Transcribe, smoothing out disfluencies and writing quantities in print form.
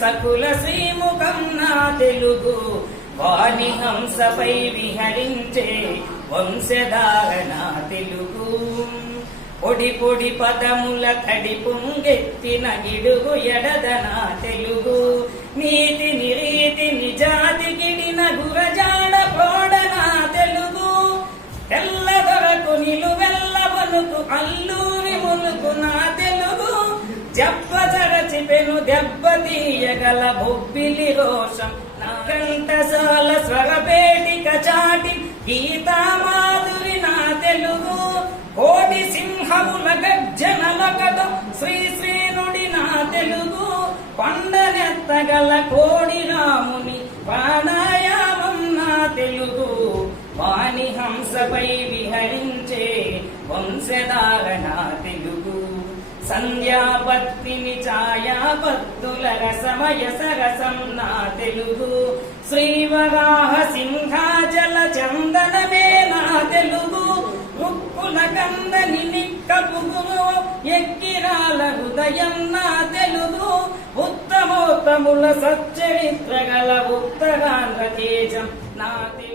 సకుల శ్రీముఖం నా తెలుగు వాణి హంసపై విహరించే వంశధార నా తెలుగు పొడి పొడి పదముల తడి పొంగెత్తిన గిడుగు ఎడదన తెలుగు నీతి నిరీతి నిజాతి గిడిన గురజాడ ప్రోడన తెలుగు తెల్లదొరకు నిలువెల్ల బనుకు అల్లూరి మునుకు నా తెలుగు జబ్బ జరచి పెను దెబ్బ తీయగల బొబ్బిలి రోషం నా కంఠసాల స్వరపేటిక చాటి గీతా మాధురి నా తెలుగు కోటి సింహముల గర్జనలకతో శ్రీ శ్రీనుడి నా తెలుగు కొండనెత్తగల కోడి రాముని ప్రాణాయామం నా తెలుగు వాణి హంసపై విహరించే వంశధార నా తెలుగు సంధ్యాపత్తిని ఛాయాపత్తుల రసమయ సరసం నా తెలుగు శ్రీవరాహ సింహాచల చందనమే నా తెలుగు ముక్కుల కందని నిక్కపుగురు ఎక్కిరాల హృదయం నా తెలుగు ఉత్తమోత్తముల సచ్చరిత్ర గల ఉత్తరాంధ్ర తేజం నా తెలుగు